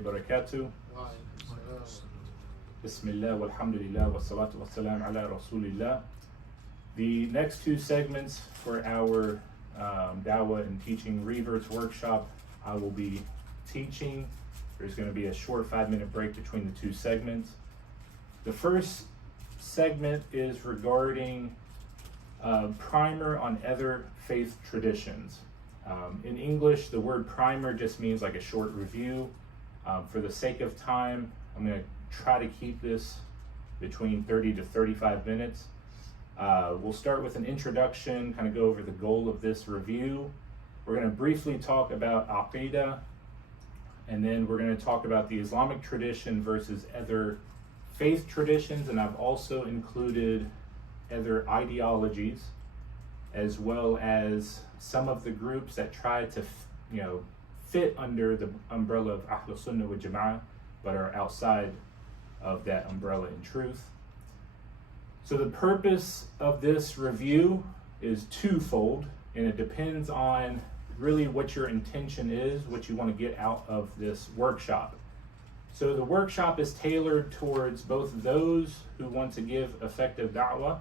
barakatuh. Bismillah walhamdulillah wa salatu wa salam ala rasulillah. The next two segments for our Dawah and Teaching Reverts Workshop, I will be teaching. There's going to be a short 5-minute break between the two segments. The first segment is regarding primer on other faith traditions. In English, the word primer just means like a short review. For the sake of time, I'm going to try to keep this between 30 to 35 minutes. We'll start with an introduction, kind of go over the goal of this review. We're going to briefly talk about aqa'id, and then we're going to talk about the Islamic tradition versus other faith traditions, and I've also included other ideologies, as well as some of the groups that try to, fit under the umbrella of Ahlus Sunnah wa Jama'ah, but are outside of that umbrella in truth. So the purpose of this review is twofold, and it depends on really what your intention is, what you want to get out of this workshop. So the workshop is tailored towards both those who want to give effective da'wah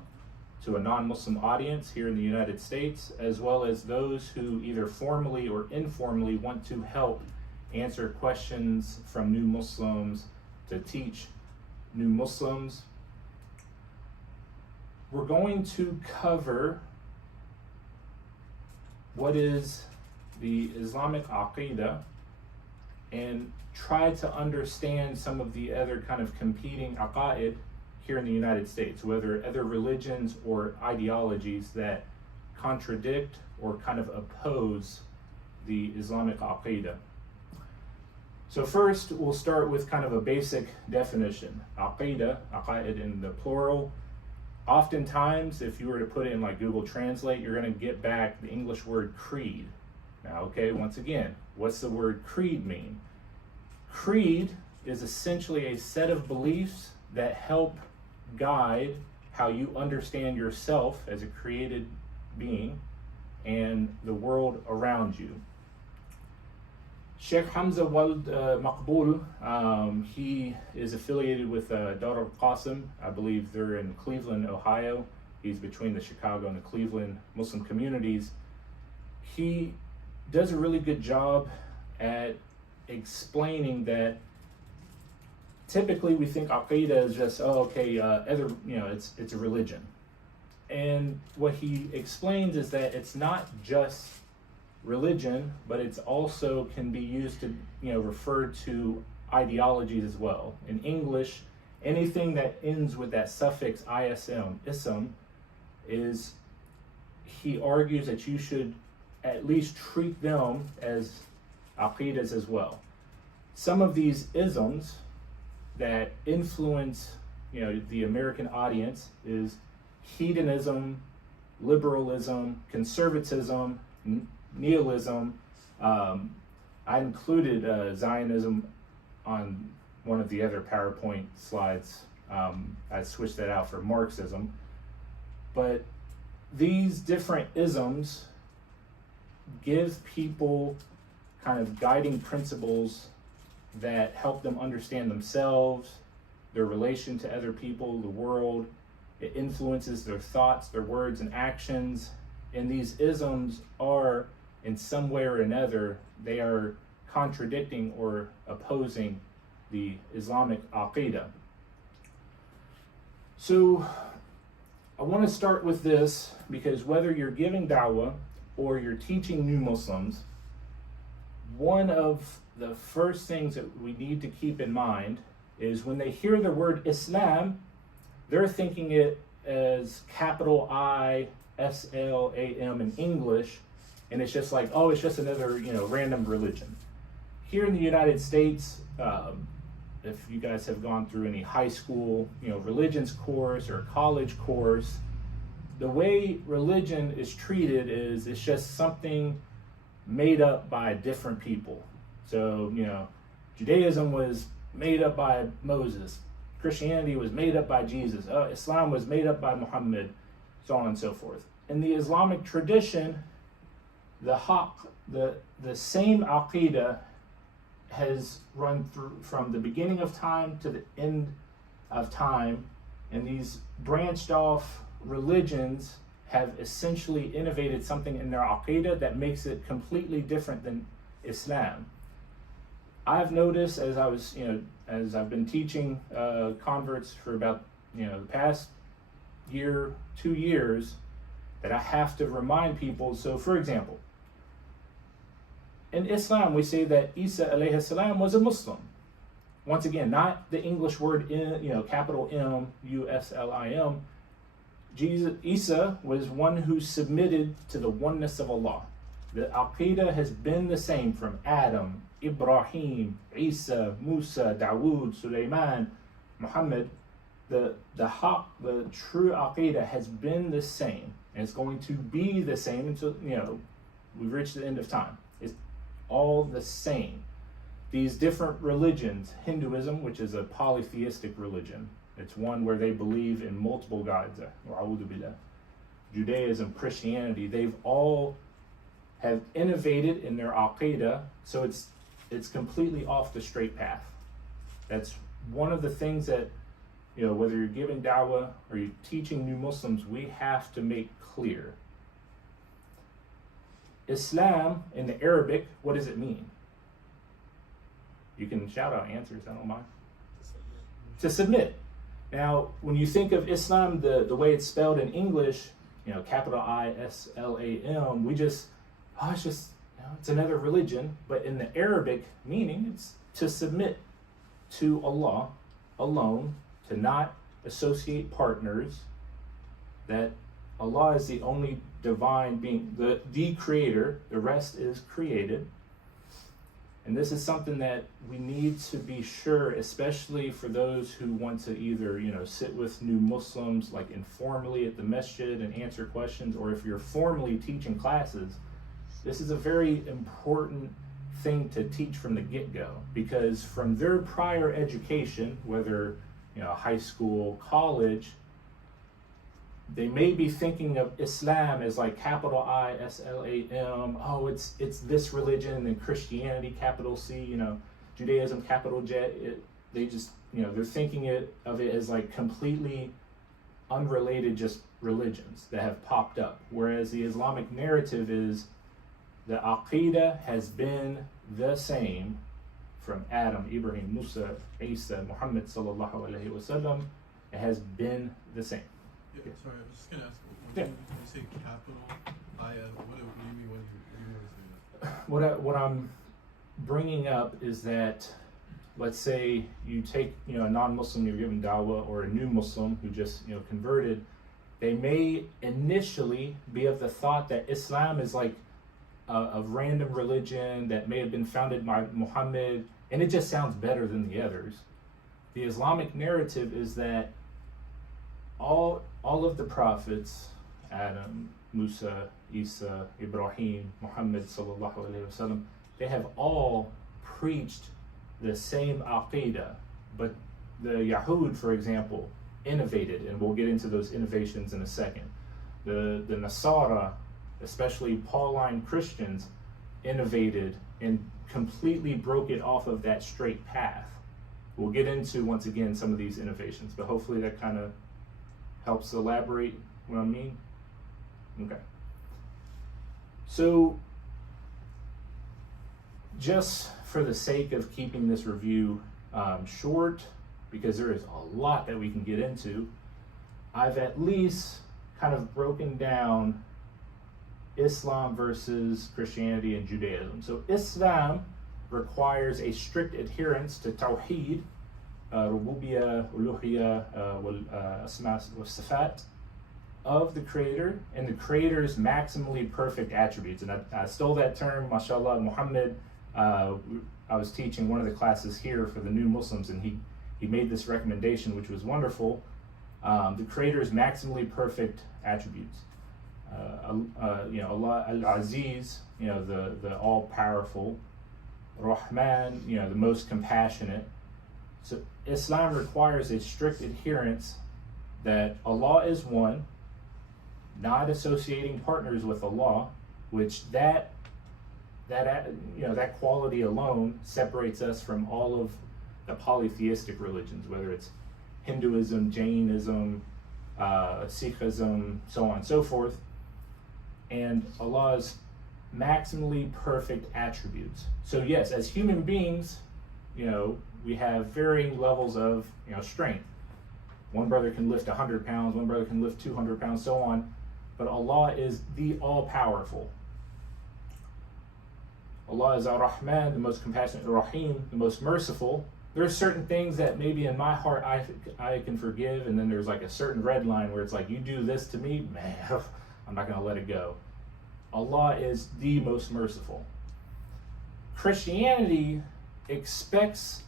to a non-Muslim audience here in the United States, as well as those who either formally or informally want to help answer questions from new Muslims, to teach new Muslims. We're going to cover what is the Islamic aqa'id and try to understand some of the other kind of competing aqa'id here in the United States, whether other religions or ideologies that contradict or kind of oppose the Islamic aqa'id. So first, we'll start with kind of a basic definition. Aqa'id in the plural. Oftentimes, if you were to put it in like Google Translate, you're going to get back the English word creed. Now, okay, once again, what's the word creed mean? Creed is essentially a set of beliefs that help guide how you understand yourself as a created being and the world around you. Sheikh Hamza Foy, he is affiliated with Dar al-Qasim. I believe they're in Cleveland, Ohio. He's between the Chicago and the Cleveland Muslim communities. He does a really good job at explaining that typically we think aqa'id is just, it's a religion. And what he explains is that it's not just religion, but it's also can be used to, refer to ideologies as well. In English, anything that ends with that suffix ism, is, he argues that you should at least treat them as aqidas as well. Some of these isms that influence, the American audience is hedonism, liberalism, conservatism, nihilism. I included Zionism on one of the other PowerPoint slides. I switched that out for Marxism. But these different isms give people kind of guiding principles that help them understand themselves, their relation to other people, the world. It influences their thoughts, their words, and actions. And these isms are, in some way or another, they are contradicting or opposing the Islamic aqa'id. So I want to start with this because whether you're giving da'wah or you're teaching new Muslims, one of the first things that we need to keep in mind is when they hear the word Islam, they're thinking it as capital I-S-L-A-M in English, and it's just like, oh, it's just another, random religion. Here in the United States, if you guys have gone through any high school, religions course or college course, the way religion is treated is it's just something made up by different people. So, Judaism was made up by Moses. Christianity was made up by Jesus. Islam was made up by Muhammad, so on and so forth. In the Islamic tradition, the Haqq, the same aqa'id has run through from the beginning of time to the end of time, and these branched off religions have essentially innovated something in their aqeedah that makes it completely different than Islam. I've noticed as I've been teaching converts for about the past year, 2 years, that I have to remind people. So, for example, in Islam, we say that Isa alayhi salam was a Muslim. Once again, not the English word capital M, U-S-L-I-M. Isa was one who submitted to the oneness of Allah. The aqeedah has been the same from Adam, Ibrahim, Isa, Musa, Dawood, Sulaiman, Muhammad. The Haqq, the true aqeedah, has been the same, and it's going to be the same until we've reached the end of time. It's all the same. These different religions, Hinduism, which is a polytheistic religion, it's one where they believe in multiple gods. Judaism, Christianity, they've all have innovated in their aqeedah, so it's completely off the straight path. That's one of the things that, whether you're giving da'wah or you're teaching new Muslims, we have to make clear. Islam, in the Arabic, what does it mean? You can shout out answers, I don't mind. To submit. Now, when you think of Islam, the way it's spelled in English, capital I-S-L-A-M, it's another religion. But in the Arabic meaning, it's to submit to Allah alone, to not associate partners, that Allah is the only divine being, the creator, the rest is created. And this is something that we need to be sure, especially for those who want to either, sit with new Muslims, like informally at the masjid and answer questions, or if you're formally teaching classes. This is a very important thing to teach from the get-go, because from their prior education, whether high school, college, they may be thinking of Islam as like capital I-S-L-A-M. Oh, it's this religion, and Christianity, capital C. Judaism, capital J. They just they're thinking of it as like completely unrelated, just religions that have popped up. Whereas the Islamic narrative is the aqeedah has been the same from Adam, Ibrahim, Musa, Isa, Muhammad sallallahu alaihi wasallam. It has been the same. Yeah, sorry, I was just going to ask, when you say capital I, what do you mean when you say that? What I'm bringing up is that, let's say you take a non-Muslim, you're giving dawah, or a new Muslim who just converted. They may initially be of the thought that Islam is like a random religion that may have been founded by Muhammad, and it just sounds better than the others. The Islamic narrative is that all of the prophets, Adam, Musa, Isa, Ibrahim, Muhammad sallallahu alaihi wasallam, they have all preached the same aqeedah. But the Yahud, for example, innovated, and we'll get into those innovations in a second. The Nasara, especially Pauline Christians, innovated and completely broke it off of that straight path. We'll get into, once again, some of these innovations, but hopefully that kind of helps elaborate what I mean. Okay. So, just for the sake of keeping this review short, because there is a lot that we can get into, I've at least kind of broken down Islam versus Christianity and Judaism. So Islam requires a strict adherence to Tawheed, Rububiyyah, Uluhiyyah, wal Asma' wa Sifat of the Creator, and the Creator's maximally perfect attributes. And I stole that term, mashallah, Muhammad. I was teaching one of the classes here for the new Muslims, and he made this recommendation, which was wonderful. The Creator's maximally perfect attributes. Allah Al-Aziz, the all-powerful, Rahman, the most compassionate. So Islam requires a strict adherence that Allah is one, not associating partners with Allah, which that that quality alone separates us from all of the polytheistic religions, whether it's Hinduism, Jainism, Sikhism, so on and so forth, and Allah's maximally perfect attributes. So yes, as human beings, we have varying levels of strength. One brother can lift 100 pounds, one brother can lift 200 pounds, so on. But Allah is the all-powerful. Allah is Ar-Rahman, the most compassionate, Rahim, the most merciful. There are certain things that maybe in my heart I can forgive, and then there's like a certain red line where it's like, you do this to me, man, I'm not going to let it go. Allah is the most merciful. Christianity expects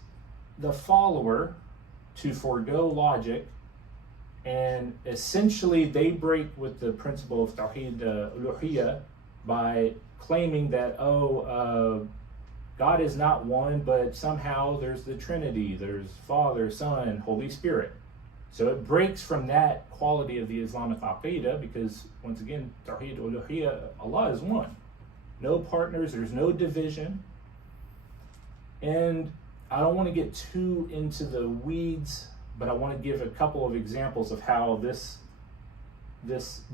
the follower to forego logic, and essentially they break with the principle of Tawheed Uluhiyya by claiming that, God is not one, but somehow there's the Trinity, there's Father, Son, Holy Spirit. So it breaks from that quality of the Islamic Aqidah because, once again, Tawheed Uluhiyya, Allah is one. No partners, there's no division. And I don't want to get too into the weeds, but I want to give a couple of examples of how this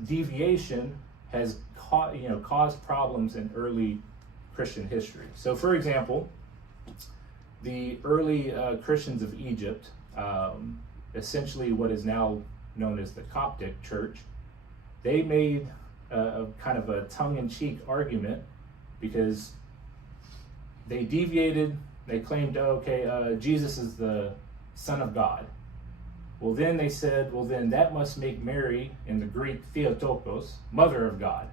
deviation has caused problems in early Christian history. So, for example, the early Christians of Egypt, essentially what is now known as the Coptic Church, they made a kind of a tongue-in-cheek argument because they deviated. They claimed, Jesus is the Son of God. Well, then they said, then that must make Mary, in the Greek, Theotokos, Mother of God.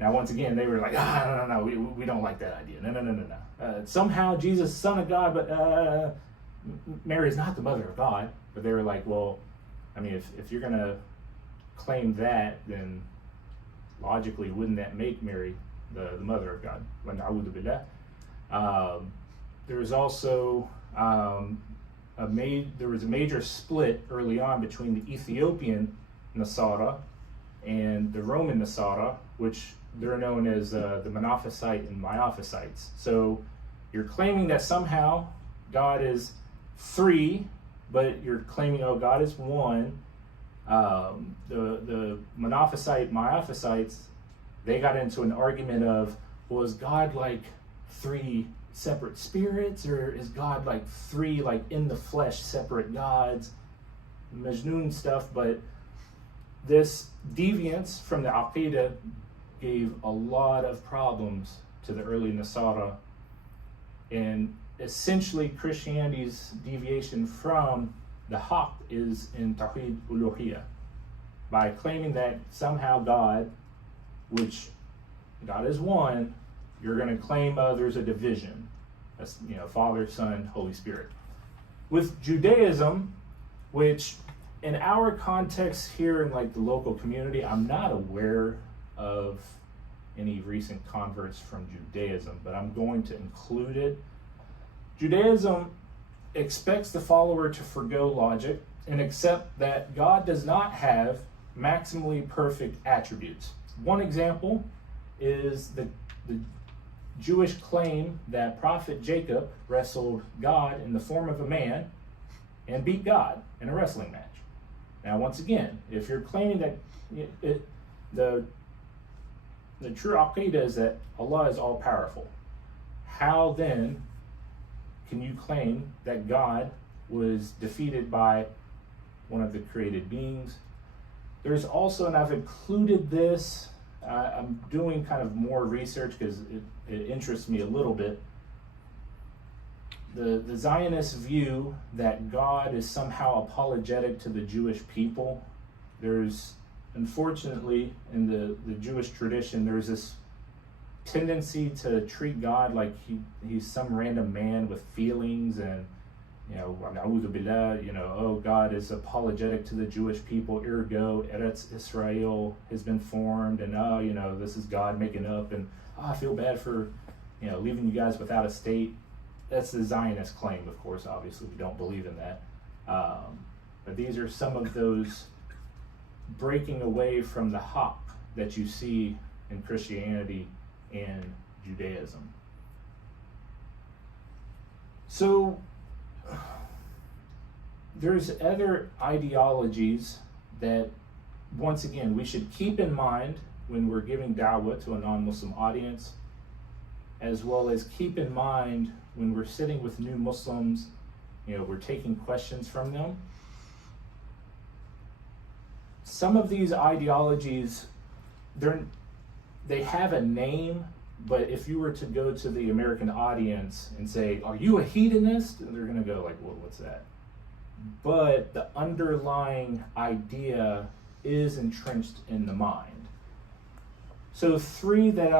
Now, once again, they were like, no, we don't like that idea. No. Somehow Jesus is Son of God, but Mary is not the Mother of God. But they were like, if you're going to claim that, then logically, wouldn't that make Mary the Mother of God? There was also there was a major split early on between the Ethiopian Nasara and the Roman Nasara, which they're known as the Monophysite and Miaphysites. So you're claiming that somehow God is three, but you're claiming, God is one. The Monophysite, Miaphysites, they got into an argument of, is God like three separate spirits, or is God like three, like in the flesh, separate gods? Majnun stuff, but this deviance from the Aqidah gave a lot of problems to the early Nasara, and essentially Christianity's deviation from the Haqq is in Tawheed Uluhiyya, by claiming that somehow God, which God is one, you're going to claim there's a division. That's, Father, Son, Holy Spirit. With Judaism, which in our context here in like the local community, I'm not aware of any recent converts from Judaism, but I'm going to include it. Judaism expects the follower to forgo logic and accept that God does not have maximally perfect attributes. One example is the Jewish claim that Prophet Jacob wrestled God in the form of a man and beat God in a wrestling match. Now, once again, if you're claiming that the true Aqidah is that Allah is all-powerful, how then can you claim that God was defeated by one of the created beings? There's also, and I've included this, I'm doing kind of more research because it interests me a little bit. The Zionist view that God is somehow apologetic to the Jewish people. There's, unfortunately, in the Jewish tradition, there's this tendency to treat God like he's some random man with feelings, and God is apologetic to the Jewish people, ergo Eretz Israel has been formed, and this is God making up, and I feel bad for leaving you guys without a state. That's the Zionist claim, of course. Obviously we don't believe in that, but these are some of those breaking away from the Haqq that you see in Christianity and Judaism. So there's other ideologies that, once again, we should keep in mind when we're giving da'wah to a non-Muslim audience, as well as keep in mind when we're sitting with new Muslims, we're taking questions from them. Some of these ideologies, they have a name, but if you were to go to the American audience and say, "Are you a hedonist?" they're going to go like, "Well, what's that?" But the underlying idea is entrenched in the mind. So 3 that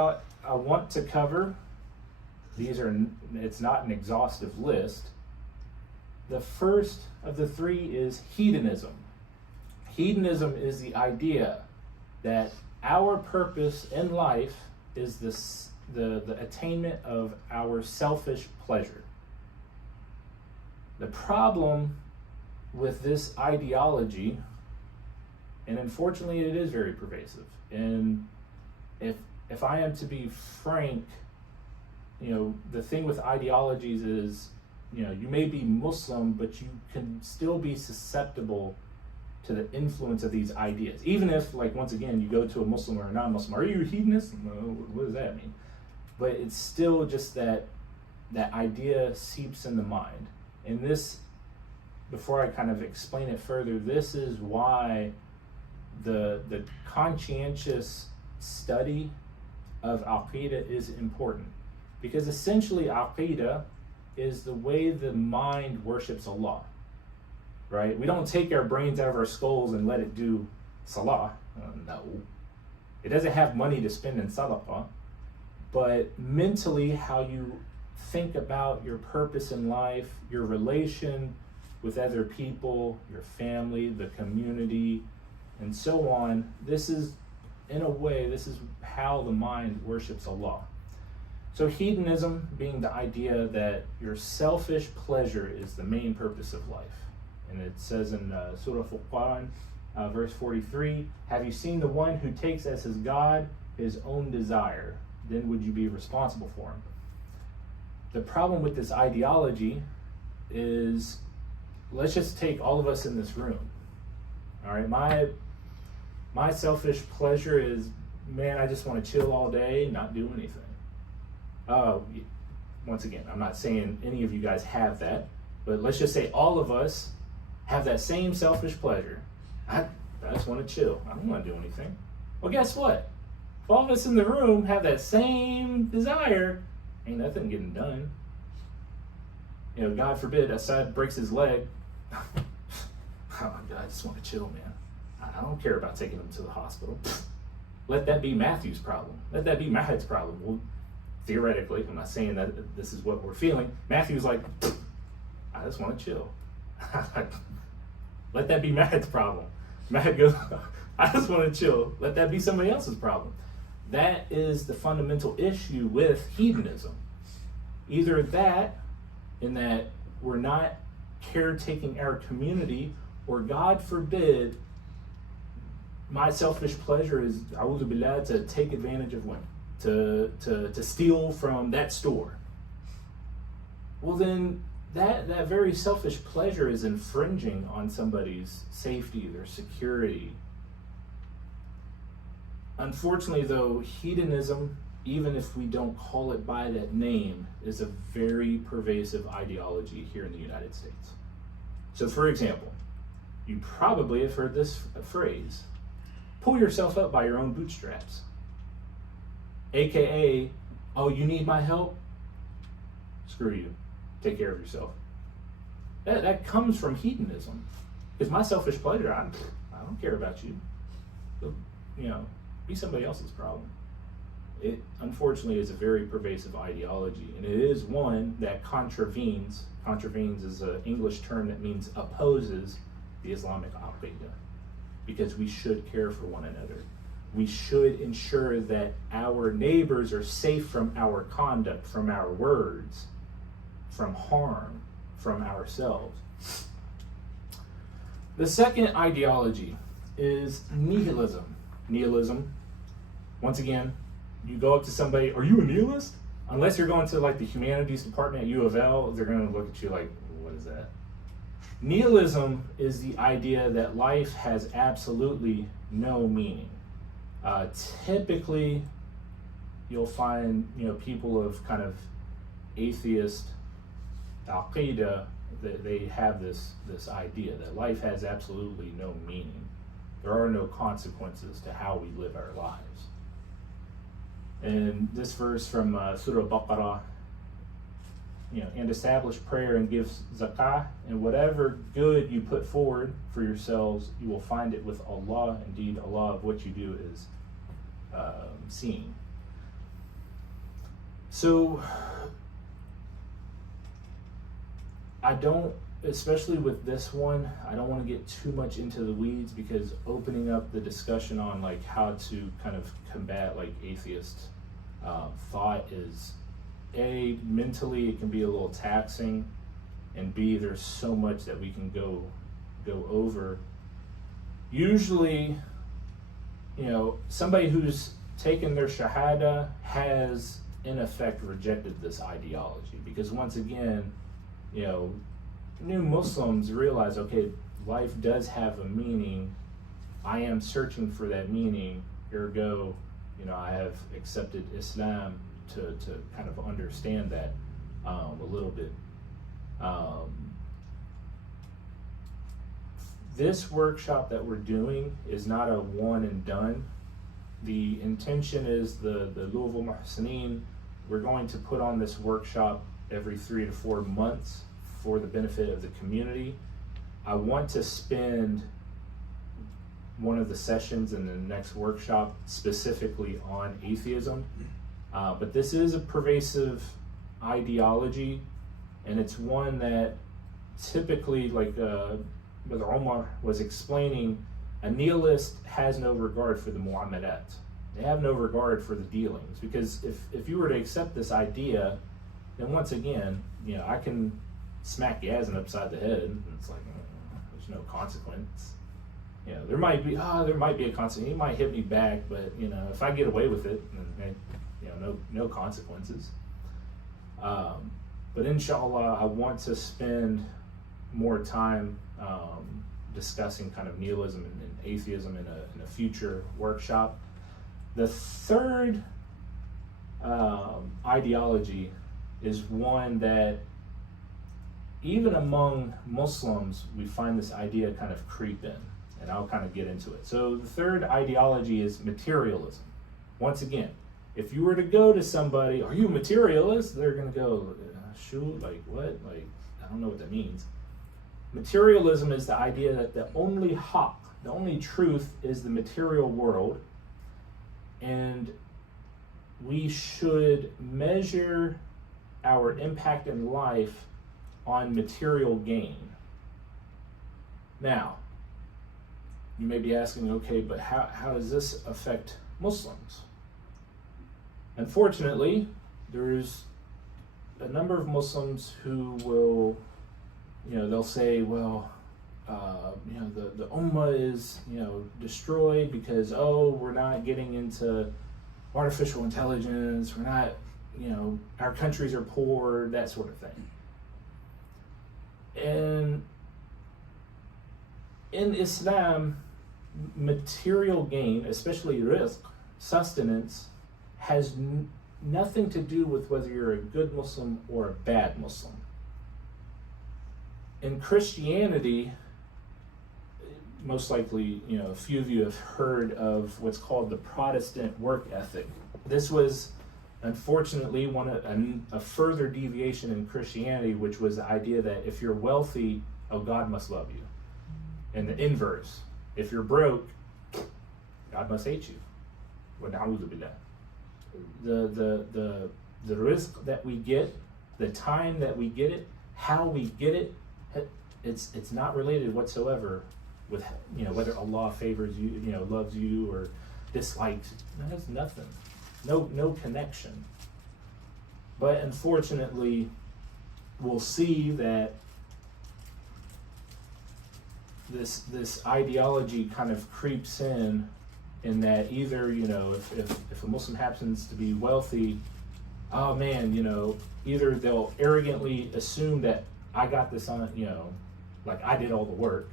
I want to cover, it's not an exhaustive list. The first of the 3 is hedonism. Hedonism is the idea that our purpose in life is the attainment of our selfish pleasure. The problem with this ideology, and unfortunately it is very pervasive, and if I am to be frank, the thing with ideologies is, you may be Muslim, but you can still be susceptible to the influence of these ideas. Even if, once again, you go to a Muslim or a non-Muslim, "Are you a hedonist?" No, what does that mean? But it's still just that idea seeps in the mind. And this, before I kind of explain it further, this is why the conscientious study of aqa'id is important. Because essentially aqa'id is the way the mind worships Allah. Right? We don't take our brains out of our skulls and let it do salah. No. It doesn't have money to spend in sadaqah. But mentally, how you think about your purpose in life, your relation with other people, your family, the community, and so on, this is how the mind worships Allah. So hedonism being the idea that your selfish pleasure is the main purpose of life. And it says in Surah Furqan, verse 43, "Have you seen the one who takes as his God his own desire? Then would you be responsible for him?" The problem with this ideology is, let's just take all of us in this room. All right, my selfish pleasure is, man, I just want to chill all day, not do anything. Once again, I'm not saying any of you guys have that, but let's just say all of us have that same selfish pleasure. I just want to chill. I don't want to do anything. Well, guess what? If all of us in the room have that same desire, ain't nothing getting done. God forbid, Assad breaks his leg. Oh, God, I just want to chill, man. I don't care about taking him to the hospital. Let that be Matthew's problem. Let that be Mahad's problem. Well, theoretically, I'm not saying that this is what we're feeling. Matthew's like, I just want to chill. Let that be Mahad's problem. Mahad goes, I just want to chill. Let that be somebody else's problem. That is the fundamental issue with hedonism. Either that, in that we're not caretaking our community, or God forbid, my selfish pleasure is, a'udhu billah, to take advantage of women, to steal from that store. Well then, that very selfish pleasure is infringing on somebody's safety, their security. Unfortunately though, hedonism, even if we don't call it by that name, is a very pervasive ideology here in the United States. So for example, you probably have heard this phrase, pull yourself up by your own bootstraps. AKA, oh, you need my help? Screw you. Take care of yourself. That comes from hedonism. Because my selfish pleasure, I don't care about you. Be somebody else's problem. It, unfortunately, is a very pervasive ideology. And it is one that contravenes is an English term that means opposes the Islamic aqa'id. Because we should care for one another. We should ensure that our neighbors are safe from our conduct, from our words, from harm, from ourselves. The second ideology is nihilism. Nihilism, once again, you go up to somebody, are you a nihilist? Unless you're going to like the humanities department at U of L, they're going to look at you like, what is that? Nihilism is the idea that life has absolutely no meaning. Typically, you'll find people of kind of atheist aqa'id, they have this idea that life has absolutely no meaning. There are no consequences to how we live our lives. And this verse from Surah Baqarah, and establish prayer and give zakah, and whatever good you put forward for yourselves, you will find it with Allah. Indeed, Allah of what you do is seeing. So, I don't, especially with this one, I don't want to get too much into the weeds, because opening up the discussion on like how to kind of combat like atheist thought is, A, mentally it can be a little taxing, and B, there's so much that we can go over. Usually, somebody who's taken their shahada has in effect rejected this ideology, because once again, new Muslims realize, okay, life does have a meaning. I am searching for that meaning. Ergo, I have accepted Islam to kind of understand that a little bit. This workshop that we're doing is not a one and done. The intention is the Louisville Muhsineen, we're going to put on this workshop every 3 to 4 months for the benefit of the community. I want to spend one of the sessions in the next workshop specifically on atheism, but this is a pervasive ideology, and it's one that typically, like Brother Omar was explaining, a nihilist has no regard for the mu'amalat. They have no regard for the dealings, because if you were to accept this idea, then once again, I can smack Yazin upside the head, and it's like, there's no consequence. There might be a consequence. He might hit me back, but if I get away with it, then no consequences. But inshallah, I want to spend more time discussing kind of nihilism and atheism in a future workshop. The third ideology is one that even among Muslims, we find this idea kind of creep in, and I'll kind of get into it. So the third ideology is materialism. Once again, if you were to go to somebody, are you a materialist? They're going to go, shoot, like what? Like, I don't know what that means. Materialism is the idea that the only haqq, the only truth, is the material world, and we should measure our impact in life on material gain. Now, you may be asking, okay, but how does this affect Muslims? Unfortunately, there's a number of Muslims who will, they'll say, well, the ummah is, destroyed because, we're not getting into artificial intelligence, we're not, our countries are poor, that sort of thing. And in Islam, material gain, especially rizq, sustenance, has nothing to do with whether you're a good Muslim or a bad Muslim. In Christianity, most likely, a few of you have heard of what's called the Protestant work ethic. This was, unfortunately, a further deviation in Christianity, which was the idea that if you're wealthy, God must love you. And the inverse, if you're broke, God must hate you. The rizq that we get, the time that we get it, how we get it, it's not related whatsoever with whether Allah favors you, loves you or dislikes. That has nothing, no connection. But unfortunately, we'll see that this ideology kind of creeps in in that either, if a Muslim happens to be wealthy, oh man, either they'll arrogantly assume that I got this on, like I did all the work.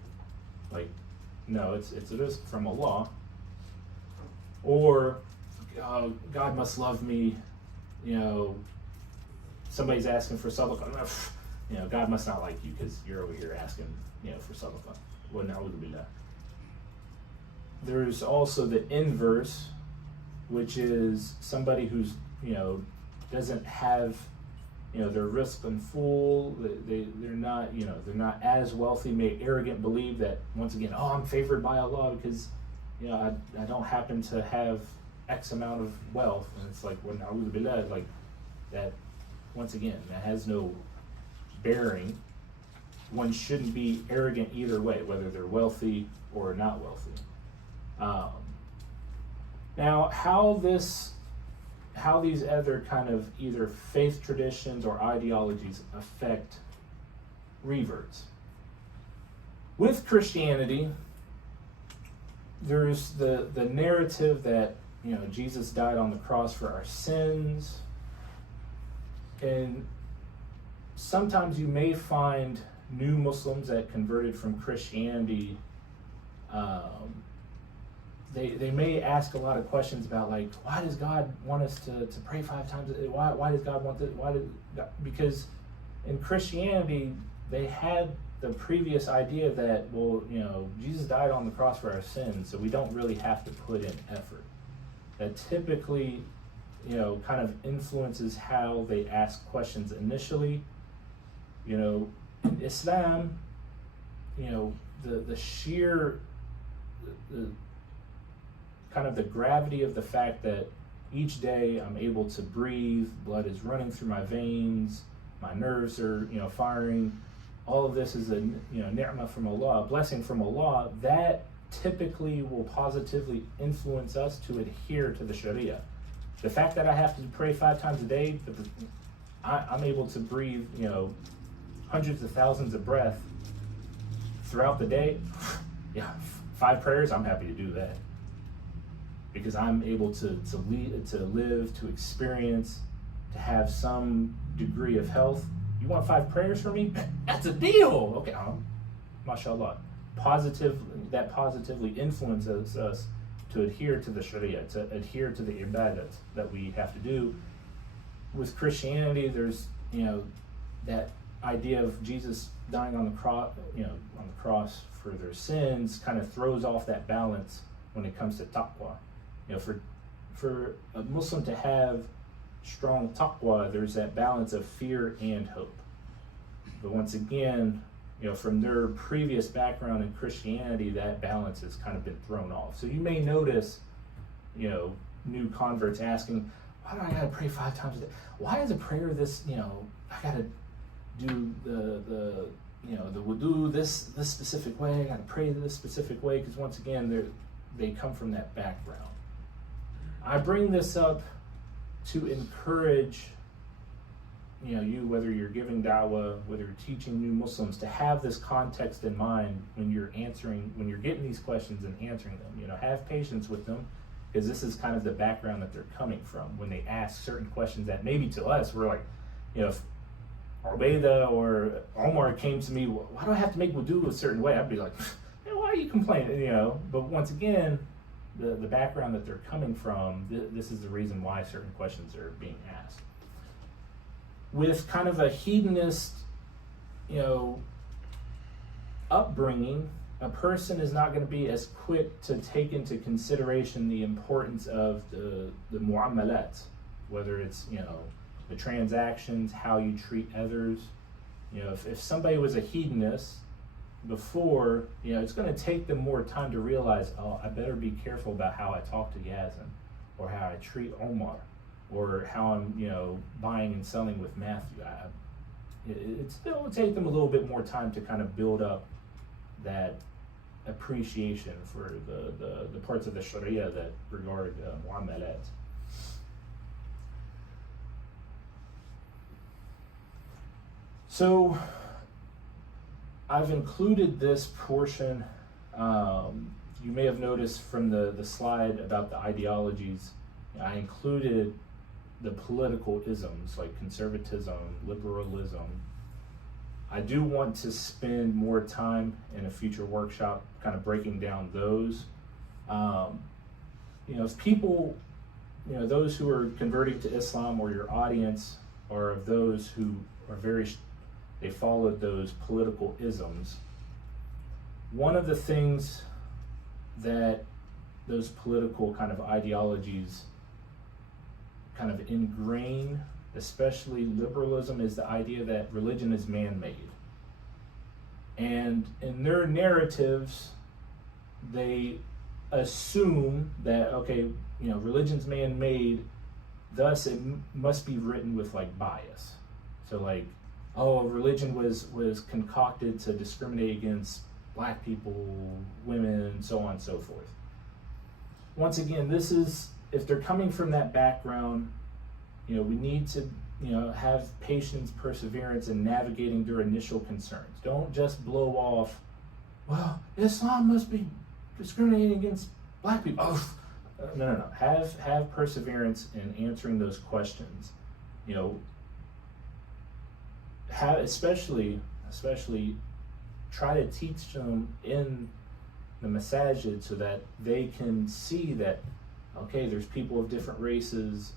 Like, no, it's a risk from Allah. Or God must love me, somebody's asking for sadaqah. God must not like you because you're over here asking, for sadaqah. Well, na'udhu billah. There's also the inverse, which is somebody who's, doesn't have, their rizq in full. They're not, they're not as wealthy, may arrogant believe that, once again, I'm favored by Allah because, I don't happen to have X amount of wealth. And it's like, well, na'udhu billah, like that, once again, that has no bearing. One shouldn't be arrogant either way, whether they're wealthy or not wealthy. Now, how these other kind of either faith traditions or ideologies affect reverts. With Christianity, there's the narrative that, Jesus died on the cross for our sins. And sometimes you may find new Muslims that converted from Christianity, they may ask a lot of questions about, like, why does God want us to pray 5 times a day? Why does God want this? Because in Christianity, they had the previous idea that, well, Jesus died on the cross for our sins, so we don't really have to put in effort. That typically, kind of influences how they ask questions initially. In Islam, the sheer, kind of the gravity of the fact that each day I'm able to breathe, blood is running through my veins, my nerves are, firing. All of this is a, ni'mah from Allah, a blessing from Allah, that typically will positively influence us to adhere to the Sharia. The fact that I have to pray 5 times a day, I'm able to breathe, hundreds of thousands of breath throughout the day. Yeah, 5 prayers, I'm happy to do that. Because I'm able to live, to experience, to have some degree of health. You want 5 prayers from me? That's a deal. Okay, mashallah. That positively influences us to adhere to the Sharia, to adhere to the ibadat that we have to do. With Christianity, there's that idea of Jesus dying on the cross for their sins kind of throws off that balance when it comes to taqwa. For a Muslim to have strong taqwa, there's that balance of fear and hope. But once again, from their previous background in Christianity, that balance has kind of been thrown off. So you may notice, new converts asking, why do I gotta pray 5 times a day? Why is a prayer this, I gotta do the wudu this specific way, I gotta pray this specific way, because once again, they come from that background. I bring this up to encourage you, whether you're giving da'wah, whether you're teaching new Muslims, to have this context in mind when you're getting these questions and answering them. Have patience with them, because this is kind of the background that they're coming from when they ask certain questions that maybe to us, we're like, if Ubaida or Omar came to me, why do I have to make wudu a certain way? I'd be like, why are you complaining? But once again, the background that they're coming from, this is the reason why certain questions are being asked. With kind of a hedonist, upbringing, a person is not going to be as quick to take into consideration the importance of the mu'amalat, whether it's, the transactions, how you treat others. If somebody was a hedonist before, it's going to take them more time to realize, I better be careful about how I talk to Yazin, or how I treat Omar, or how I'm, buying and selling with Matthew. It still will take them a little bit more time to kind of build up that appreciation for the parts of the Sharia that regard mu'amalat. So I've included this portion. You you may have noticed from the slide about the ideologies, I included the political isms like conservatism, liberalism. I do want to spend more time in a future workshop kind of breaking down those. If people, those who are converting to Islam or your audience are of those who are they followed those political isms. One of the things that those political kind of ideologies kind of ingrain, especially liberalism, is the idea that religion is man-made. And in their narratives, they assume that, religion's man-made, thus it must be written with like bias. So like, religion was concocted to discriminate against black people, women, so on and so forth. Once again, this is, if they're coming from that background, we need to, have patience, perseverance in navigating their initial concerns. Don't just blow off, well, Islam must be discriminating against black people. No. Have perseverance in answering those questions. Have especially try to teach them in the masajid so that they can see that, there's people of different races,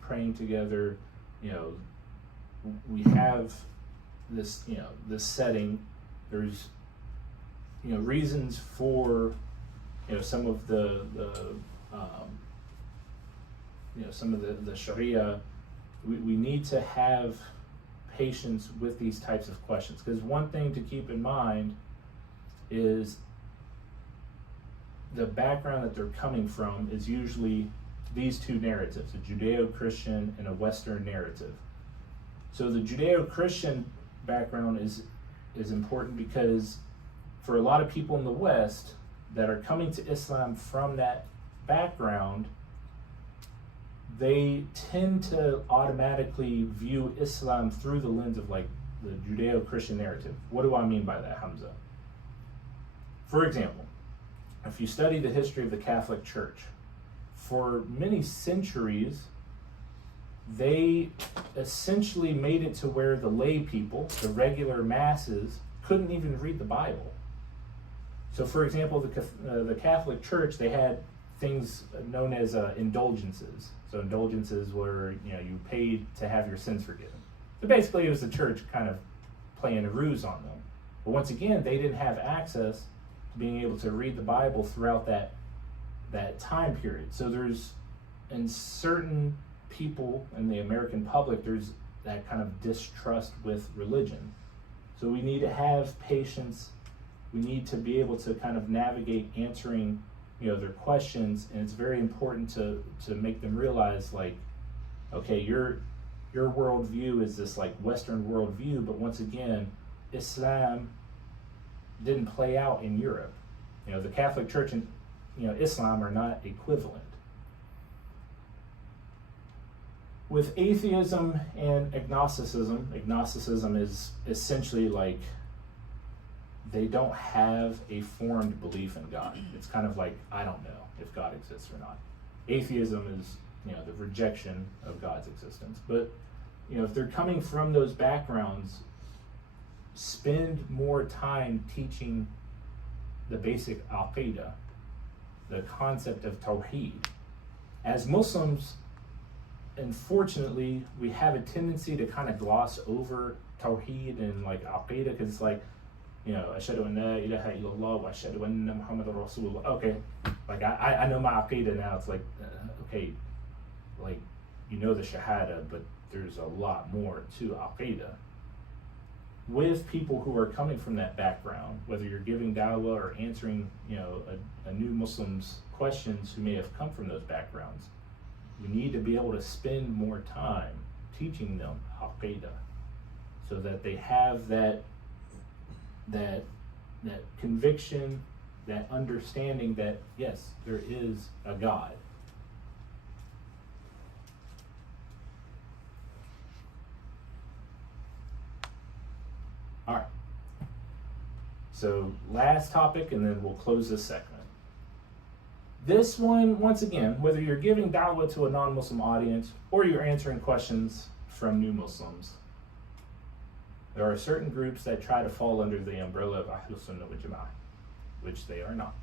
praying together, we have this, this setting. There's, reasons for, some of some of the Sharia. We need to have patience with these types of questions, because one thing to keep in mind is the background that they're coming from is usually these two narratives, a Judeo-Christian and a Western narrative. So the Judeo-Christian background is important because for a lot of people in the West that are coming to Islam from that background, they tend to automatically view Islam through the lens of like the Judeo-Christian narrative. What do I mean by that, Hamza? For example, if you study the history of the Catholic Church, for many centuries, they essentially made it to where the lay people, the regular masses, couldn't even read the Bible. So for example, the Catholic Church, they had things known as indulgences. So indulgences were, you paid to have your sins forgiven. So basically it was the church kind of playing a ruse on them. But once again, they didn't have access to being able to read the Bible throughout that time period. So there's, in certain people in the American public, there's that kind of distrust with religion. So we need to have patience. We need to be able to kind of navigate answering, their questions, and it's very important to make them realize, like, okay, your worldview is this like Western worldview, but once again, Islam didn't play out in Europe. The Catholic Church and Islam are not equivalent. With atheism and agnosticism is essentially like they don't have a formed belief in God. It's kind of like, I don't know if God exists or not. Atheism is, the rejection of God's existence. But, if they're coming from those backgrounds, spend more time teaching the basic aqa'id, the concept of tawheed. As Muslims, unfortunately, we have a tendency to kind of gloss over tawheed and like aqa'id, because it's like, ashhadu an la ilaha illallah wa ashhadu anna Muhammadan Rasulullah. Okay, like I know my aqa'id now. It's like, okay, like the shahada, but there's a lot more to aqa'id. With people who are coming from that background, whether you're giving dawah or answering, a new Muslim's questions who may have come from those backgrounds, we need to be able to spend more time teaching them aqa'id, so that they have that conviction, that understanding that yes, there is a God. All right. So last topic, and then we'll close this segment. This one, once again, whether you're giving da'wah to a non-Muslim audience or you're answering questions from new Muslims, there are certain groups that try to fall under the umbrella of Ahlus Sunnah wal Jama'ah, which they are not.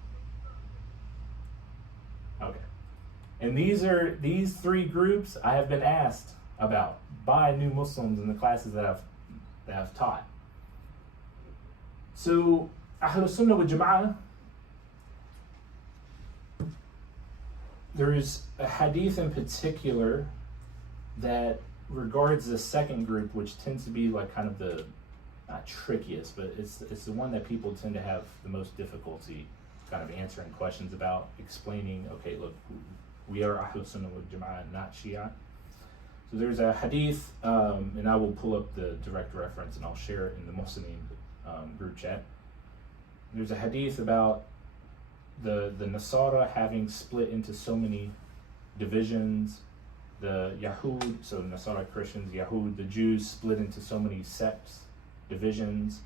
Okay. And these three groups I have been asked about by new Muslims in the classes that I've taught. So, Ahlus Sunnah wal Jama'ah, there is a hadith in particular that regards the second group, which tends to be like kind of the, not trickiest, but it's the one that people tend to have the most difficulty kind of answering questions about, explaining, okay, look, we are Ahlus Sunnah wal Jama'ah, not Shia. So there's a hadith, and I will pull up the direct reference and I'll share it in the Muslimin group chat. There's a hadith about the Nasara having split into so many divisions, the Yahud, so Nasara Christians, Yahud, the Jews split into so many sects, divisions,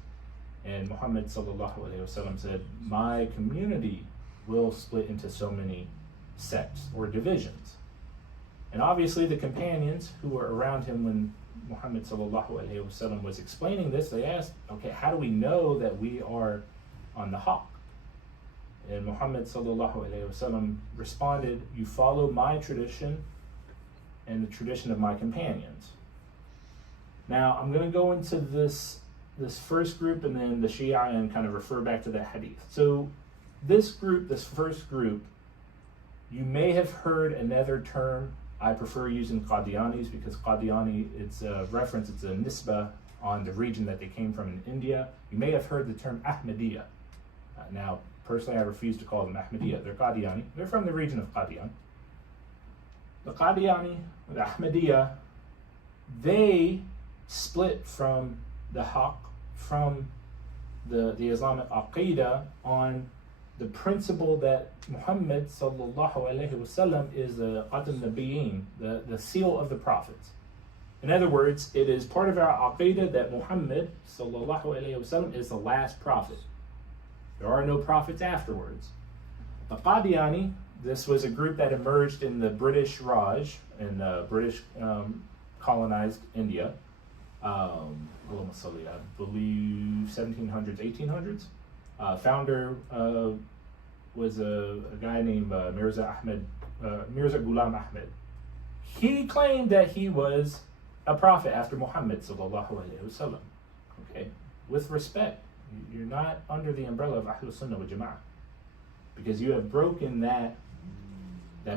and Muhammad sallallahu alaihi wasallam said, my community will split into so many sects or divisions. And obviously the companions who were around him when Muhammad sallallahu alaihi wasallam was explaining this, they asked, okay, how do we know that we are on the Haqq? And Muhammad sallallahu alaihi wasallam responded, you follow my tradition and the tradition of my companions. Now I'm going to go into this first group and then the Shia and kind of refer back to that hadith. So this first group, you may have heard another term. I prefer using Qadianis because Qadiani, it's a reference, it's a nisbah on the region that they came from in India. You may have heard the term Ahmadiyya. Now, personally, I refuse to call them Ahmadiyya. They're Qadiani. They're from the region of Qadian. The Qadiani, the Ahmadiyya, they split from the Haqq, from the Islamic aqa'id on the principle that Muhammad sallallahu alaihi wasallam is the Khatam Nabiyyin, the seal of the prophets. In other words, it is part of our aqa'id that Muhammad sallallahu alaihi wasallam is the last prophet. There are no prophets afterwards. The Qadiani, this was a group that emerged in the British Raj, in British colonized India. I believe 1700s, 1800s. Founder was a guy named Mirza Ghulam Ahmed. He claimed that he was a prophet after Muhammad sallallahu alaihi wasallam. Okay, with respect, you're not under the umbrella of Ahlus Sunnah wal Jama'ah because you have broken that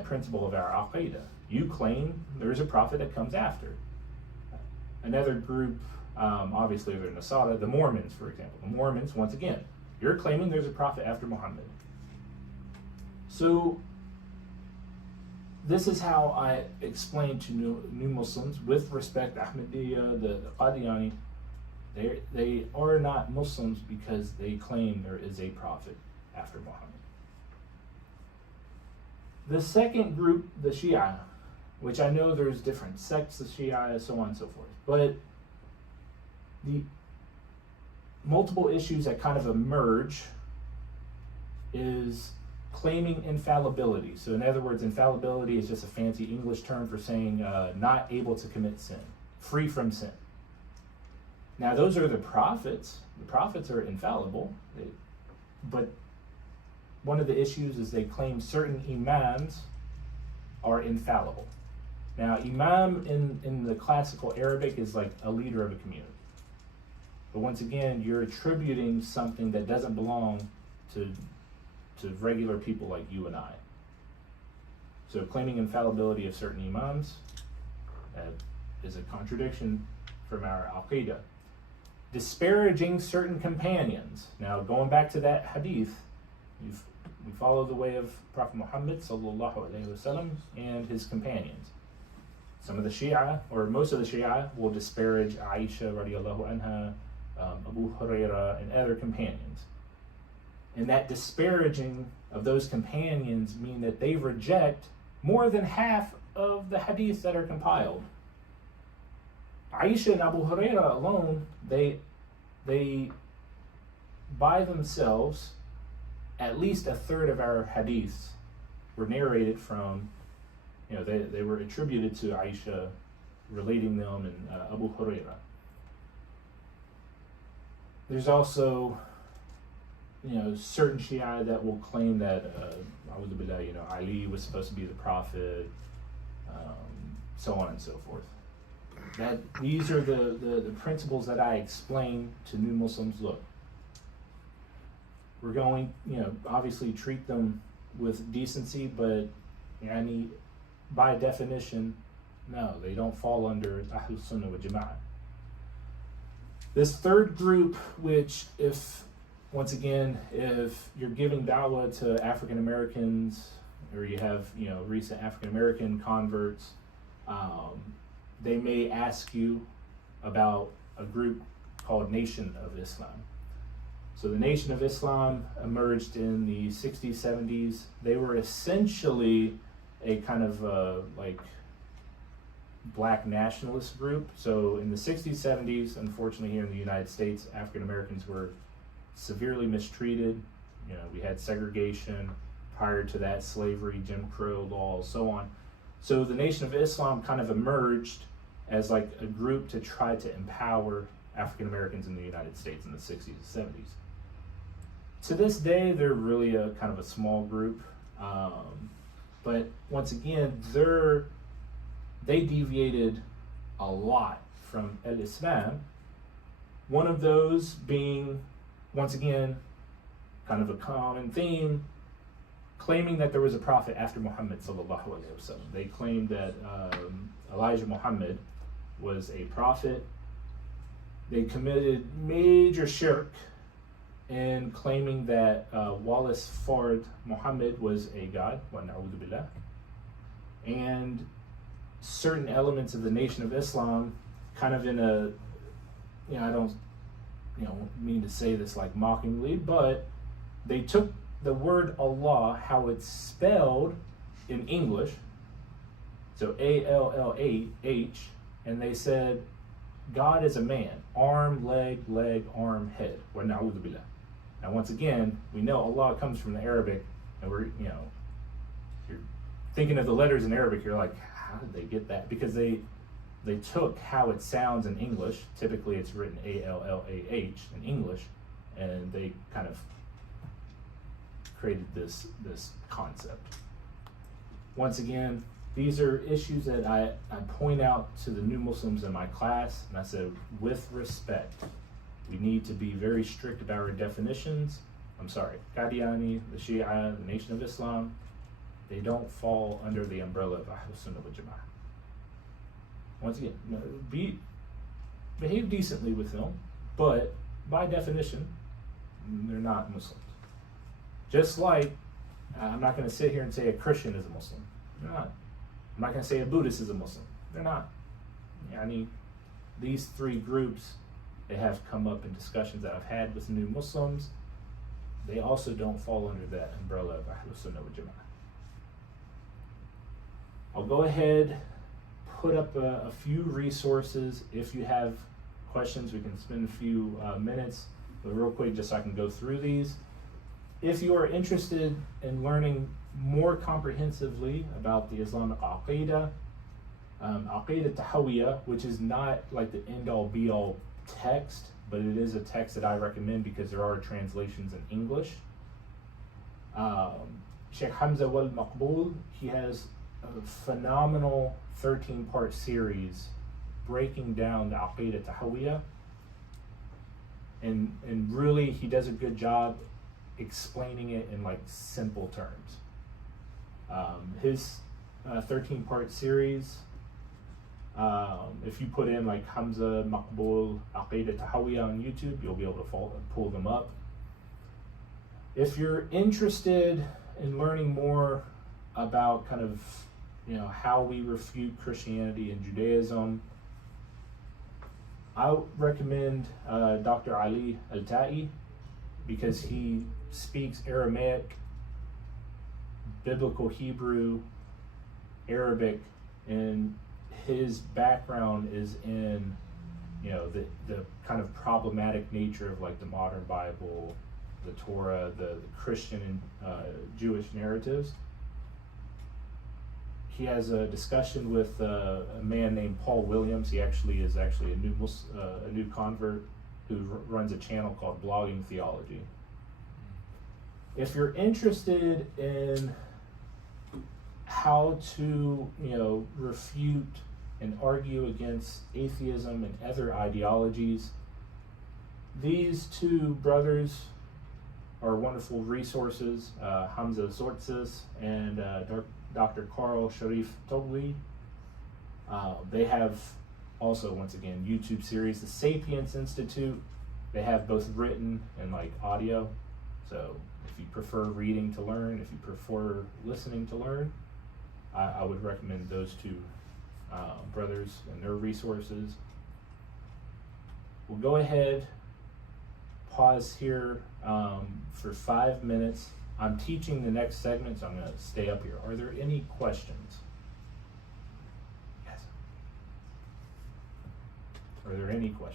principle of our aqa'id. You claim there is a prophet that comes after. Another group, obviously they're Nasara, the Mormons, for example. The Mormons, once again, you're claiming there's a prophet after Muhammad. So this is how I explain to new Muslims with respect, Ahmadiyya, the Qadiani, they are not Muslims because they claim there is a prophet after Muhammad. The second group, the Shia, which I know there's different sects of Shia, so on and so forth, but the multiple issues that kind of emerge is claiming infallibility. So in other words, infallibility is just a fancy English term for saying not able to commit sin, free from sin. Now those are the prophets. The prophets are infallible, but one of the issues is they claim certain imams are infallible. Now imam in the classical Arabic is like a leader of a community. But once again, you're attributing something that doesn't belong to regular people like you and I. So claiming infallibility of certain imams is a contradiction from our aqa'id. Disparaging certain companions. Now going back to that hadith, we follow the way of Prophet Muhammad sallallahu alaihi wasallam and his companions. Some of the Shia, or most of the Shia, will disparage Aisha radiallahu anha, Abu Huraira, and other companions. And that disparaging of those companions mean that they reject more than half of the hadiths that are compiled. Aisha and Abu Huraira alone, they by themselves, at least a third of our hadiths were narrated from, they were attributed to Aisha, relating them, and Abu Huraira. There's also, certain Shia that will claim that Ali was supposed to be the prophet, so on and so forth. These are the principles that I explain to new Muslims. Look, we're going, obviously treat them with decency, but by definition, no, they don't fall under Ahlul Sunnah wa Jama'ah. This third group, which if you're giving da'wah to African Americans, or you have, recent African American converts, they may ask you about a group called Nation of Islam. So the Nation of Islam emerged in the 60s, 70s. They were essentially a kind of black nationalist group. So in the 60s, 70s, unfortunately here in the United States, African Americans were severely mistreated. We had segregation, prior to that slavery, Jim Crow laws, so on. So the Nation of Islam kind of emerged as like a group to try to empower African Americans in the United States in the 60s and 70s. To this day, they're really a kind of a small group. But once again, they deviated a lot from al-Islam. One of those being, once again, kind of a common theme, claiming that there was a prophet after Muhammad sallallahu alaihi wasallam. They claimed that Elijah Muhammad was a prophet. They committed major shirk in claiming that Wallace Fard Muhammad was a god, wa na'udhu billah. And certain elements of the Nation of Islam, kind of in a, I don't, mean to say this like mockingly, but they took the word Allah, how it's spelled in English, so A-L-L-A-H, and they said, God is a man, arm, leg, arm, head, wa na'udhu billah. Now once again, we know Allah comes from the Arabic, and we're, you're thinking of the letters in Arabic, you're like, how did they get that? Because they took how it sounds in English, typically it's written A-L-L-A-H in English, and they kind of created this concept. Once again, these are issues that I point out to the new Muslims in my class, and I said, with respect, we need to be very strict about our definitions. I'm sorry, Qadiani, the Shia, the Nation of Islam, they don't fall under the umbrella of Ahlul Sunnah wal Jama'ah. Once again, behave decently with them, but by definition, they're not Muslims. Just like, I'm not going to sit here and say a Christian is a Muslim. They're not. I'm not going to say a Buddhist is a Muslim. They're not. These three groups, they have come up in discussions that I've had with new Muslims. They also don't fall under that umbrella of Ahlul Sunnah wal Jama'ah. I'll go ahead, put up a few resources. If you have questions, we can spend a few minutes, but real quick, just so I can go through these. If you are interested in learning more comprehensively about the Islamic Aqidah, Aqidah Tahawiyah, which is not like the end-all be-all text, but it is a text that I recommend because there are translations in English. Sheikh Hamza Wal Maqbool, he has a phenomenal 13-part series breaking down the Aqidah Tahawiyah, and really he does a good job explaining it in like simple terms. His 13-part series, if you put in like Hamza Maqbool Aqidah Tahawiyah on YouTube, you'll be able to pull them up. If you're interested in learning more about kind of how we refute Christianity and Judaism, I would recommend Dr. Ali Al-Ta'i, because he speaks Aramaic, Biblical Hebrew, Arabic, and his background is in the kind of problematic nature of like the modern Bible, the Torah, the Christian and Jewish narratives. he has a discussion with a man named Paul Williams. He actually is a new convert who runs a channel called Blogging Theology. If you're interested in how to, refute and argue against atheism and other ideologies, these two brothers are wonderful resources, Hamza Foy and Dr. Carl Sharif Togli. They have also, once again, YouTube series, the Sapience Institute. They have both written and audio. So if you prefer reading to learn, if you prefer listening to learn, I would recommend those two brothers and their resources. We'll go ahead, pause here for 5 minutes. I'm teaching the next segment, so I'm going to stay up here. Are there any questions? Yes. Are there any questions?